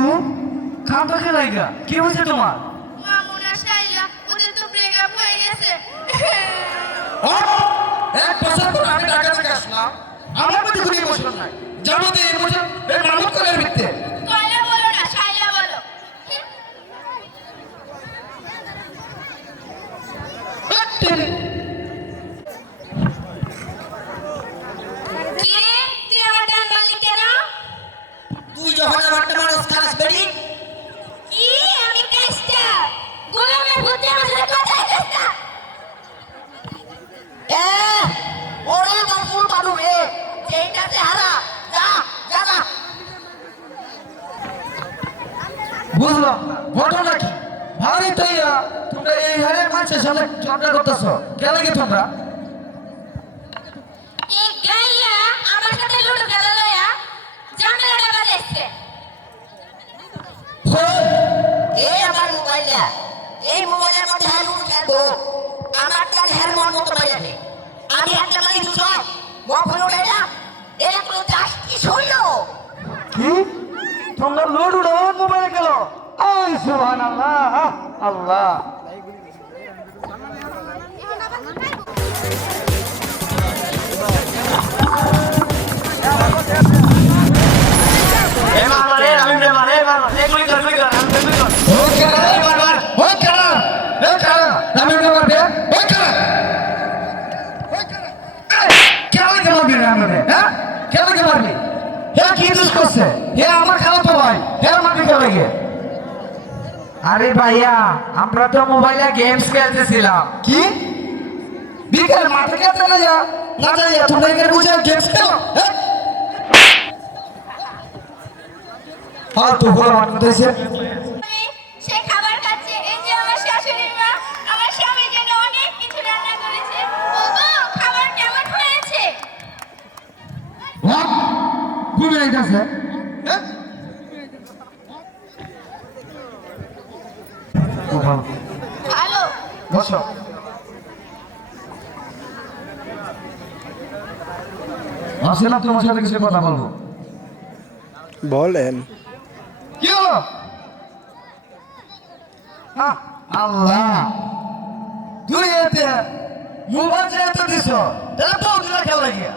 তো কান্দা খেলাইগা কি হয়েছে তোমার? মামুনা শাইলা ওদের তো ব্রেকআপ হয়ে গেছে। এক বছর পর আমি ঢাকা থেকে আসলাম, আমার মধ্যে কোনো ইমোশন নাই। যাবতীয় ইমোশন এই মামুন কলের ভিত্তে। কয়লা বলো না শাইলা বলো। কি রে তুই আমার ডান মারলি কেন? তুই যখন আমার মানুষ খারাপ বেরি কি আমি কাজটা গোলামের ভূতে আমার সাথে কথা কইতা। ওরে মামুন বানু রে, এইটা যে হারা যা যা যা। বুঝলাম না ঘটনা কি? ভারী তৈয়া তোমরা এই হারে মানুষের সাথে ঝগড়া করতেছ কেন কি তোমরা? এই গাইয়া আমার সাথে লুডো খেলা লয়া ঝামেলাটা বাঁধাইছে। এই আমার মোবাইলটা, এই মোবাইলের মধ্যে হ্যাঁ লুডো খেলবো, আমার তার হ্যাঁ মন মতো বাইরে নেই। আমি একটা মারি দুশো মফল ওঠে না, এটা কোনো চাষ কি শুনলো? কি তোমরা লুডো আমার মোবাইলে গেল? আয় সুবহানাল্লাহ আল্লাহ। আরে ভাইয়া আমরা তো মোবাইলে গেমস খেলতেছিলাম। কি বিকেল মাঠে খেলতে না যা না যাইয়া তোমরা এখানে বুঝে গেমস খেলো? ফালতু বলা মাঠে দিয়েছে। সে খাবার খাচ্ছে। এই যে আমার শাশুড়ি মা আমার স্বামীর জন্য অনেক কিছু রান্না করেছে। ওগো খাবার কেমন হয়েছে? ঘুমিয়ে যাচ্ছে। ভালো। বসো। আসলাম তোমার সাথে কিছু কথা বলবো। বলেন। কি হলো? আল্লাহ তুই এতে মোবাইল যেতে দিছ তাহলে বউ দিলা খেলা গিয়া,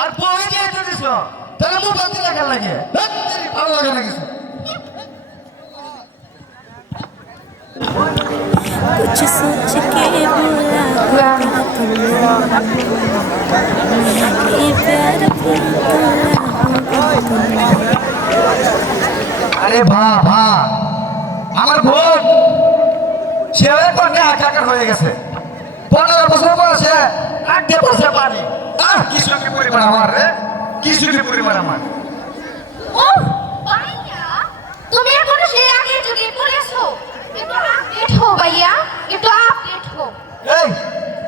আর বউ যেতে দিছ তাহলে মোবাইল দিলা খেলা গিয়া। ভালো লাগে না কিছু। कुछ सोच के बोला ये प्यार फिर আরে ভা আমার বোন সে কন্যা একাকার হয়ে গেছে। 15 বছর বয়সে আগে বসে পানি কিছু কি পরিমাণ আমার রে, কিছু কি পরিমাণ আমার। ও ভাইয়া তুমি এখনো সেই আগের যুগে পড়েছো। একটু আপডেট হও ভাইয়া, একটু আপডেট হও। এই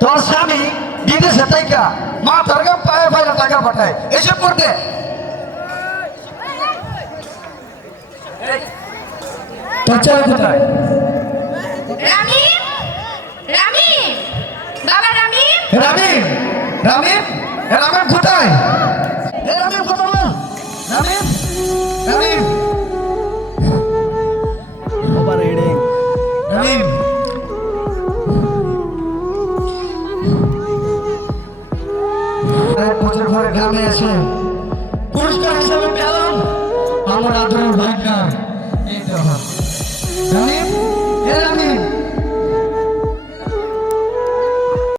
তোর স্বামী বিদেশে থাইকা মা তোর পায়ে পায়ে টাকা পাঠায় এসব করতে। তোর ছেলে কোথায়? রামিম রামিম বাবা রামিম রামিম রামিম রামিম কোথায়? রামিম কোথায়? রামিম রামিম রামিম এক বছর পরে গ্রামে এসে পুরস্কার হিসাবে পেলাম আমার আদরের ভাই না। এই তো রামিম রামিম